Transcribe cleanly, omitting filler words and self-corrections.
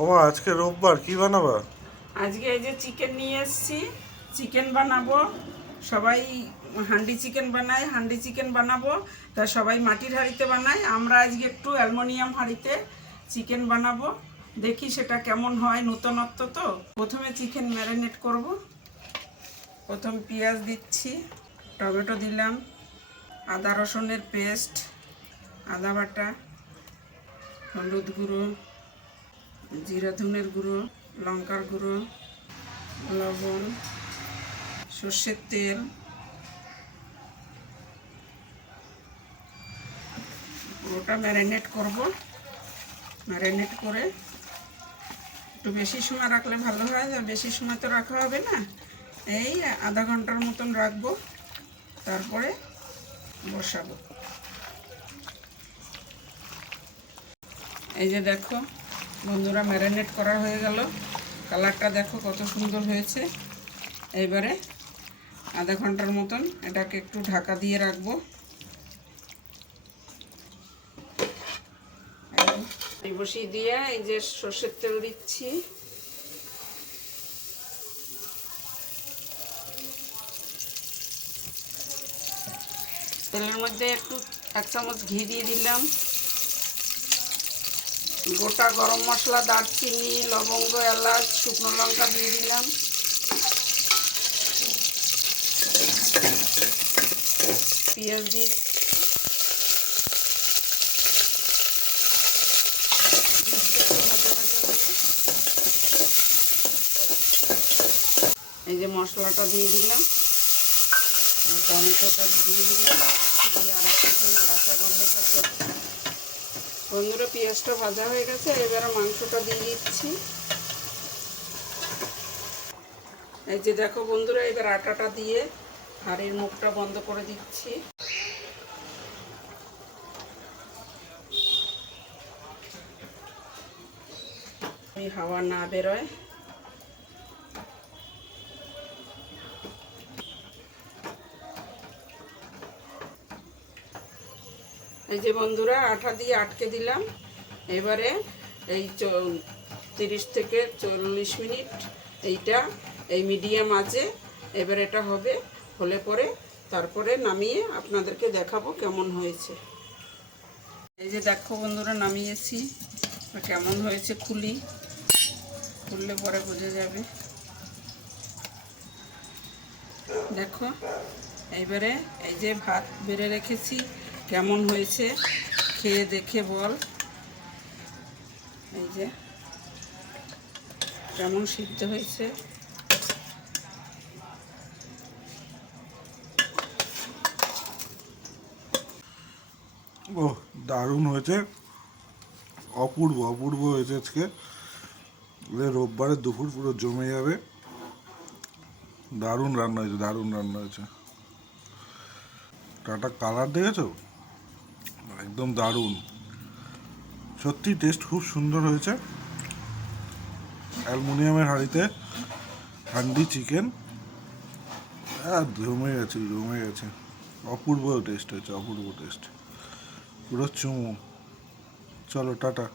ওমা আজকে রোববার কি বানাবা? আজকে এই যে চিকেন নিয়ে এসেছি, চিকেন বানাবো। সবাই হান্ডি চিকেন বানায়, হান্ডি চিকেন বানাবো। তা সবাই মাটির হাঁড়িতে বানায়, আমরা আজকে একটু অ্যালুমিনিয়াম হাঁড়িতে চিকেন বানাবো। দেখি সেটা কেমন হয়, নতুনত্ব তো। প্রথমে চিকেন ম্যারিনেট করব। প্রথম পেঁয়াজ দিচ্ছি, টমেটো দিলাম, আদা রসুনের পেস্ট, আদা বাটা, হলুদ গুঁড়ো, জিরা ধনের গুঁড়ো, লঙ্কার গুঁড়ো, লবণ, সর্ষের তেল, পুরোটা ম্যারিনেট করব। ম্যারিনেট করে একটু বেশি সময় রাখলে ভালো হয়, আর বেশি সময় তো রাখা হবে না, এই আধা ঘন্টার মতন রাখবো, তারপরে বসাবো। এই যে দেখো বন্ধুরা, ম্যারিনেট করা হয়ে গেল। কালারটা দেখো কত সুন্দর হয়েছে। এবারে আধা ঘন্টার মতন এটাকে একটু ঢাকা দিয়ে রাখবো। বসিয়ে দিয়ে এই যে সর্ষের তেল দিচ্ছি, তেলের মধ্যে একটু 1 চামচ ঘি দিয়ে দিলাম, গোটা গরম মশলা, দারচিনি, লবঙ্গ, এলাচ, শুকনো লঙ্কা দিয়ে দিলাম। পেঁয়াজ দিয়ে এই যে মশলাটা দিয়ে দিলাম, টমেটোটা দিয়ে দিলাম, দিয়ে আর একটু কাঁচা গন্ধটা চলে। বন্ধুরা পেঁয়াজটা ভাজা হয়ে গেছে, এবারে মাংসটা দিয়ে দিচ্ছি। এই যে দেখো বন্ধুরা, এবার আটাটা দিয়ে হাঁড়ির মুখটা বন্ধ করে দিচ্ছি। হাওয়া না বেরোয়। এই যে বন্ধুরা, আটা দিয়ে আটকে দিলাম। এবারে এই 30 থেকে 40 মিনিট এইটা এই মিডিয়াম আছে। এবার এটা হবে, হলে পরে তারপরে নামিয়ে আপনাদেরকে দেখাবো কেমন হয়েছে। এই যে দেখো বন্ধুরা, নামিয়েছি, কেমন হয়েছে খুললে পরে বোঝা যাবে। দেখো এইবারে এই যে ভাত বেড়ে রেখেছি, কেমন হয়েছে খেয়ে দেখে বল। এই যে কেমন সিদ্ধ হয়েছে। ও দারুণ হয়েছে, অপূর্ব অপূর্ব হয়েছে আজকে। রোববারের দুপুর পুরো জমে যাবে। দারুণ রান্না হয়েছে, দারুণ রান্না হয়েছে। টাটা কালার দেখেছো, একদম দারুণ। সত্যি টেস্ট খুব সুন্দর হয়েছে। অ্যালুমিনিয়ামের হাঁড়িতে হান্ডি চিকেন, জমে গেছে জমে গেছে। অপূর্ব টেস্ট হয়েছে, অপূর্ব টেস্ট, পুরো চুমু। চলো টাটা।